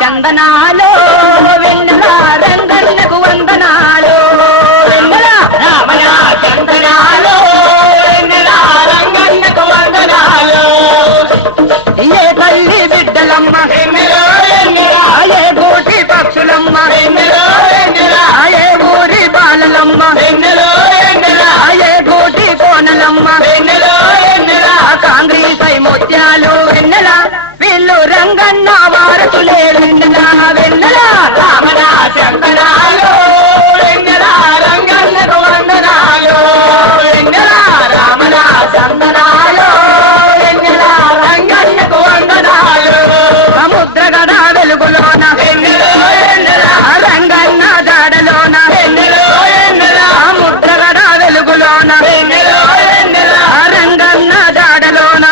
చందనాలు వెన్నెల రంగన్నకు వందనాలు వెన్నెల రామణ చందనాలు వెన్నెల రంగన్నకు వందనాలు ఏ తల్లి బిడ్డలమ్మ ఏ కోటి పక్షులమ్మ ఏ ఊరి బాలలమ్మ ఏ కోటి కోనలమ్మ కాంగ్రెస్ ముత్యాలు వెన్నెల వీళ్ళు రంగన్న వారసులే వెన్నెల వెన్నెల రామణ చందనాలు వెన్నెల రంగన్నకు వందనాలు వెన్నెల రామణ చందనాలు వెన్నెల రంగన్నకు వందనాలు సముద్రగడ వెలుగులోన రంగన్న జాడలోన సముద్రగడ వెలుగులోన రంగన్న జాడలోన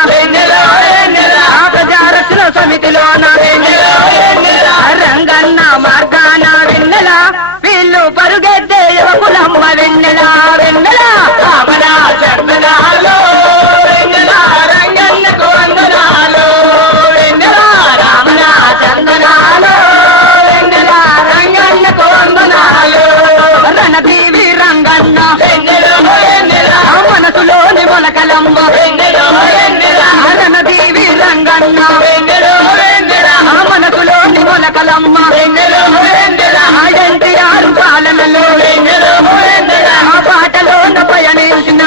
ప్రజారక్షణ సమితిలోన రంగన్న మార్గాన వెన్నెల వీళ్ళు పరుగెత్తే యువకులమ్మ వెన్నెల వెన్నెల రామణ చందనాలు వెన్నెల రంగన్నకు వందనాలు వెన్నెల రామణ చందనాలు వెన్నెల రంగన్నకు వందనాలు రణదేవి రంగన్న మనసులోని మొలకలమ్మ రణదేవి రంగన్న మనసులోని మొలకలమ్మ ఎన్టీఆర్ పాలనలో పాటలోన పయనించిన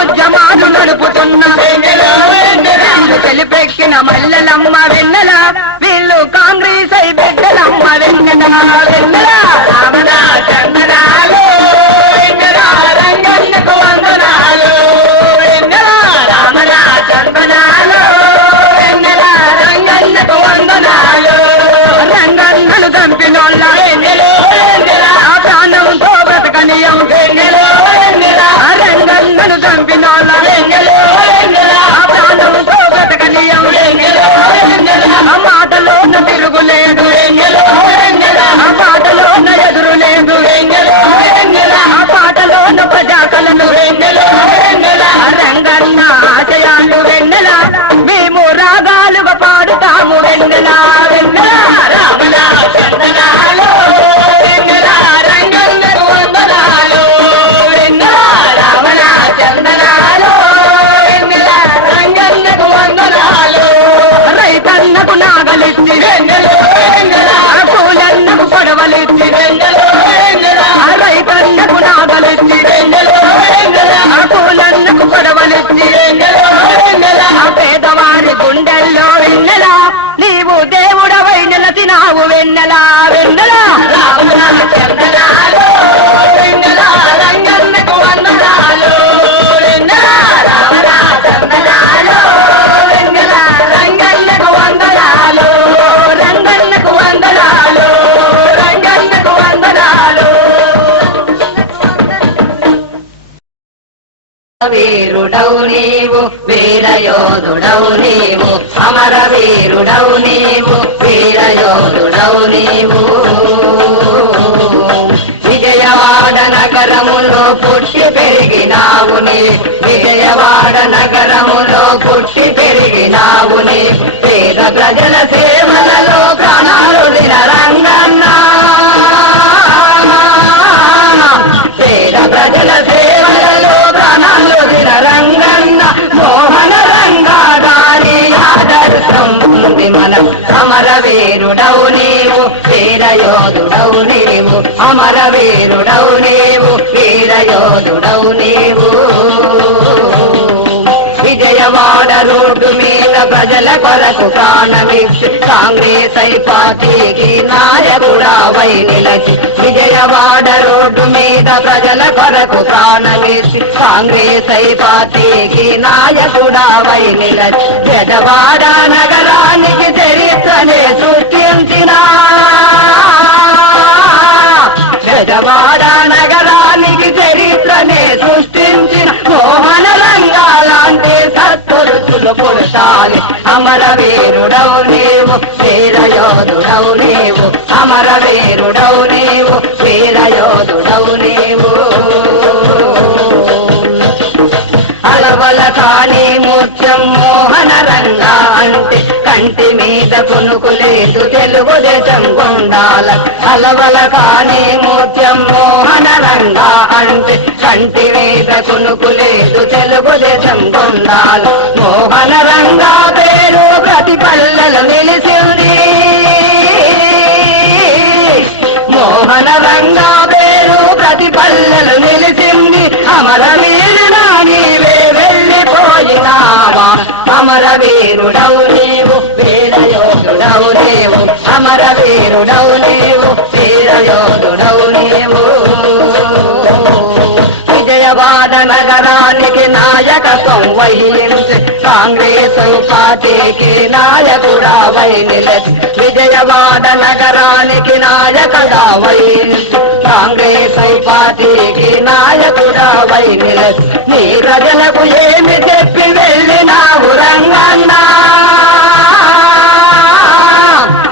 ఉద్యమాలు నడుపుతున్న తెలిపెక్కిన మల్లెలమ్మ వెన్నెల వీళ్ళు కాంగ్రెస్ అయి బిడ్డలమ్మ వెన్నెల వెన్నెల రామణ చందనాలు వెన్నెల రంగన్నకు వందనాలు వెన్నెల రామణ చందనాలు వెన్నెల రంగన్నకు వందనాలు రంగన్నను చంపినోళ్ళ ఆ ప్రాణంతో బ్రతకనియం రంగన్నను చంపినోళ్ళ ఆ ప్రాణంతో బ్రతకనియం ఆ మాటలోన తిరుగులేదు ఆ పాటలోన ఎదురు లేదు ఆ పాటలోన ప్రజాకలను రంగన్న ఆశయాలు వెన్నెల మేము రాగాలుగా పాడుతాము వెన్నెల వెన్నెల రామణ చందనాలు వెన్నెల రంగన్నకు వందనాలు వెన్నెల రామణ చందనాలు వెన్నెల రంగన్నకు వందనాలు రైతన్నకు నాగలిచ్చి కూలన్నకు పడవలిచ్చి రైతన్నకు నాగలిచ్చి కూలన్నకు పడవలిచ్చి పేదవారి గుండెల్లో వెన్నెల నీవు దేవుడవై నిలచినావు వెన్నెల వెన్నెల రామణ చందనాలు వెన్నెల రంగన్నకు వందనాలు వెన్నెల రామణ చందనాలు వెన్నెల రంగన్నకు వందనాలు రంగన్నకు వందనాలు రంగన్నకు వందనాలు వీరుడవు నీవు వీరయోధుడవు నీవు అమర వీరుడవు నీవు వీరయోధుడవు నీవు విజయవాడ నగరములో పుట్టి పెరిగినావుని విజయవాడ నగరములో పుట్టి పెరిగినావుని పేద ప్రజల సేవలలో ప్రాణాలు దిన రంగన్న పేద ప్రజల సేవలలో ప్రాణాలు దిన రంగన్న మోహన రంగాదారి ఆదర్శం ఉంది మనం అమర వీరుడవు నీవు వీరయోధుడవు నీవు అమర వీరుడవు నీవు వీరయోధుడవు నీవు విజయవాడ రోడ్డు మీద ప్రజల కొరకు ప్రాణమిచ్చి కాంగ్రెస్ పార్టీకి నాయకుడావై నిలచి విజయవాడ రోడ్డు మీద ప్రజల కొరకు ప్రాణమిచ్చి కాంగ్రెస్ పార్టీకి నాయకుడావై నిలచి విజయవాడ నగరానికి చరిత్రనే సృష్టించిన విజయవాడ నగరానికి చరిత్రనే సృష్టించిన మోహన రంగాలాంటి సత్పురుషులు పుడతాలి అమర వీరుడవు నీవు వీరయోధుడవు నీవు అమర వీరుడవు నీవు వీరయోధుడవు నీవు అలవల కాని ముత్యం మోహన రంగా అంటే కంటి మీద కొనుకు లేదు తెలుగుదేశం గుండాల అలవల కాని ముత్యం మోహన రంగా అంటే కంటి మీద కొనుకు లేదు తెలుగుదేశం గుండాల మోహన రంగా పేరు ప్రతి పల్లెలు నిలిచింది మోహన రంగా పేరు ప్రతి పల్లెలు నిలిచింది అమరవీరుడా నీవే వెళ్ళిపోయినావా అమరవీరుడవు నీవు వీరయోధుడవు నీవు అమరవీరుడవు నీవు వీరయోధుడవు నీవు విజయవాడ నగరానికి నాయకత్వం వహించి కాంగ్రెస్ పార్టీకి నాయకుడా వై నిలచి విజయవాడ నగరానికి నాయకుడా వహించి కాంగ్రెస్ పార్టీకి నాయకుడా వై నిలచి నీ ప్రజలకు ఏమి చెప్పి వెళ్ళినావు రంగన్నా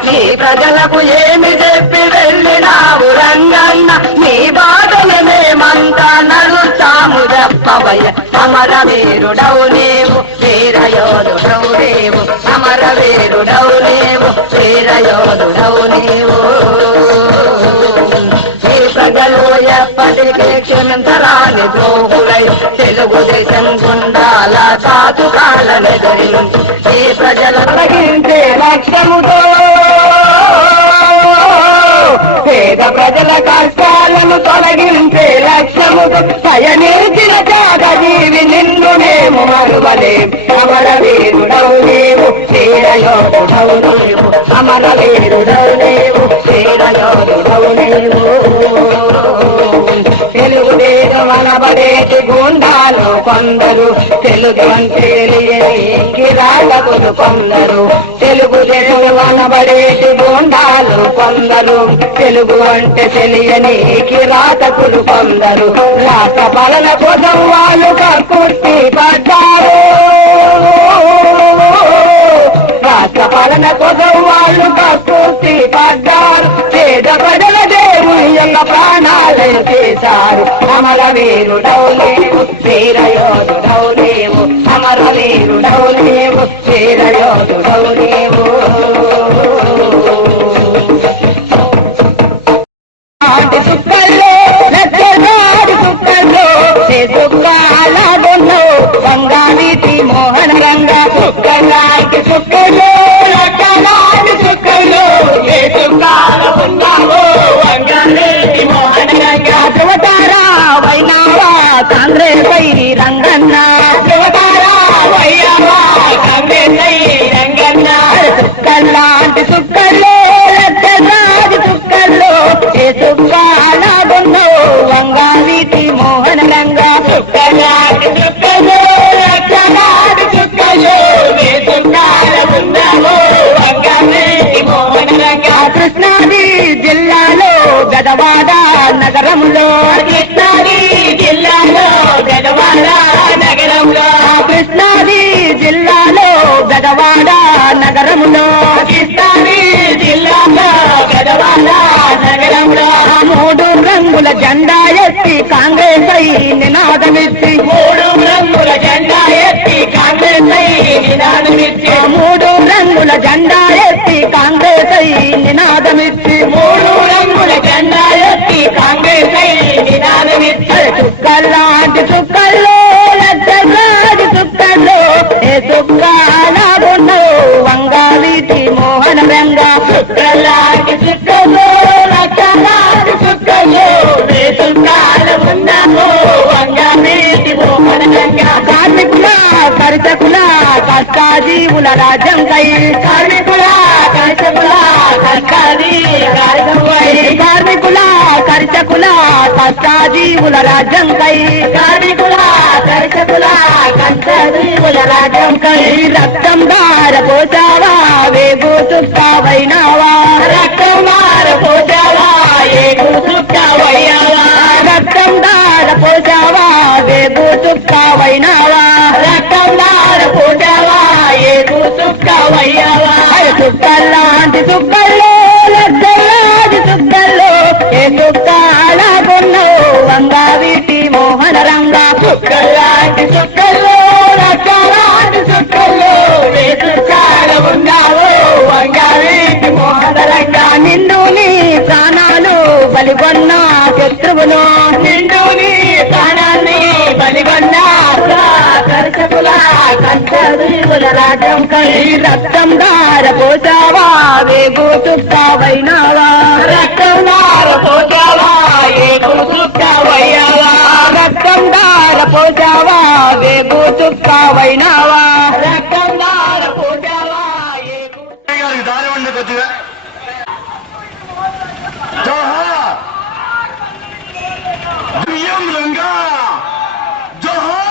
నీ ప్రజలకు ఏమి చెప్పి వెళ్ళినావు రంగన్న నీ బాధని మేమంతా నడుస్తాము చెప్పవయ్య అమరవీరుడవు నీవు వీరయోధుడవు నీవు అమరవీరుడవు నీవు వీరయోధుడవు నీవు ఈ ప్రజలు ఎప్పటికీ క్షమించరాని ద్రోహులై తెలుగుదేశం గుండాల సాతుకాలను ఎదిరించి ఈ ప్రజలు తొలగించే లక్ష్యముతో పేద ప్రజల కష్టాలను తొలగించే లక్ష్యముతో పయనించిన త్యాగజీవి నిన్ను మేము మరువలేం అమరవీరుడవు నీవు వీరయోధుడవు నీవు అమరవీరుడవు నీవు వీరయోధుడవు నీవు తెలుగుదేశం అనబడేటి గుండాలు కొందరు తెలుగు అంటే కిరాతకులు కొందరు తెలుగుదేశం అనబడేటి గుండాలు కొందరు తెలుగు అంటే తెలియని కిరాతకులు కొందరు రాష్ట్ర పాలన కోసం వాళ్ళు కక్కుర్తి పడ్డారు రాష్ట్ర పాలన కోసం వాళ్ళు కక్కుర్తి పడ్డారు పేద ప్రజల దేవుని యొక్క ప్రాణాలను చేశారు అమరవీరుడవు నీవు వీరయోధుడవు నీవు అమరవీరుడవు నీవు వీరయోధుడవు నీవు సుక్కల్లో లక్షగాడి సుక్కల్లో సుక్కాలాగున్నో గంగావీటి మోహన రంగా సుక్కలాంటి సుక్కల్లో లక్షగాడి సుక్కల్లో ఏ సుక్కాలకున్నావో గంగావీటి మోహన రంగా ధృవతారా వైనావా కాంగ్రెస్ పై రంగన్న ధృవతారా వైనావా కాంగ్రెస్ పై రంగన్న సుక్కల్లాంటి సుక్కల్లో లక్షగాడి సుక్కల్లో సుక్కాలాగున్నో గంగావీటి మోహన రంగా సుక్కలాంటి సుక్కల్లో లక్షగాడి సుక్కల్లో సుక్కాలకున్నావో గంగావీటి మోహన రంగా కృష్ణాది జిల్లాలో గదవాడ నగరంలో కృష్ణాది జిల్లాలో గదవాడ నగరంలో కృష్ణాది జిల్లాలో గదవాడ నగరంలో కృష్ణాది జిల్లాలో గదవాడ నగరంలో మూడు రంగుల జెండా ఎత్తి కాంగ్రెస్ అయి నినాదమిచ్చి మూడు రంగుల జెండా ఎత్తి కాంగ్రెస్ అయి నినాదమిచ్చి మూడు రంగుల జెండా ఎత్తి కాంగ్రెస్ అయి నినాదమిచ్చి మూడు రంగుల జెండా ఎత్తి కాంగ్రెస్ అయి నినాదమిచ్చి చుక్కల్లాంటి చుక్కల్లో లక్షలాది చుక్కల్లో ఏ చుక్కాలాగున్నో వంగావీటి మోహన రంగా చుక్కల్లాంటి చుక్కల్లో లక్షలాది చుక్కల్లో ఏ చుక్కాలకున్నావో వంగావీటి మోహన రంగా కార్మికుల కర్షకుల కష్టాజీవుల రాజ్యం కై కార్మికుల కర్షకుల కార్మికుల కర్షకుల కష్టాజీవుల రాజ్యం కై కార్మికుల కర్షకుల కష్టాజీవుల రాజ్యం కై రక్తం దార పోసావా వేగు చుక్కావైనావా రక్తం దార పోసావా వేగు చుక్కావయ్యావా రక్తం దార పోసావా వేగు చుక్కావైనావా రక్తం దార పోసావా ఏగు చుక్కావయ్యావా చుక్కల్లాంటి చుక్కల్లో లక్షలాది చుక్కల్లో ఏ చుక్కాలాగున్నో వంగావీటి మోహన రంగా చుక్కల్లాంటి చుక్కల్లో చుట్టాలు ఉన్నావు వంగవీటి మోహనరంగా నిన్ను నీ ప్రాణాలు బలిగొన్న శత్రువును నిన్ను నీ ప్రాణాన్ని బలిగొన్న దర్శకుల కంఠదీవుల రాజం కై రక్తం దార పోసావా వేగు చుక్కావైనావా రక్తం దార పోసావా ఏగు చుక్కావయ్యావా రక్తం దార పోసావా వేగు చుక్కావైనావా రక్తం దార పోసావా ఏగు దారి ఉండి కొద్దిగా జోహార్ దుర్యం రంగా జోహార్